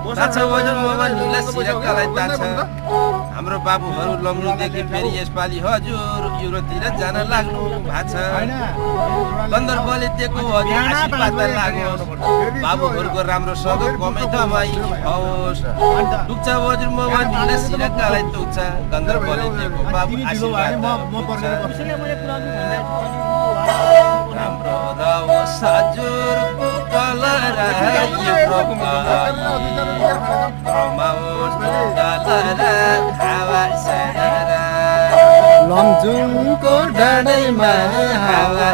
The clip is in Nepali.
ताछा वजन मोबाइल ढिला सिरकालाई ताछ हाम्रो बाबुहरू लम्नुदेखि फेरि यसपालि हजुर युरोतिर जान लाग्नु भाछ गन्धर्वले दिएको आशीर्वाद लागोस् बाबुहरूको राम्रो सँग कमै दमाई होस् दुख्छ वजन मोबाइल ढिला सिरकालाई दुख्छ गन्धर्वले दिएको बाबु आशीर्वाद राम्रो रहोस् हजुरको कलरा यो रमाओस् कलरा हावा सरा लमजुङको डाँडैमा हावा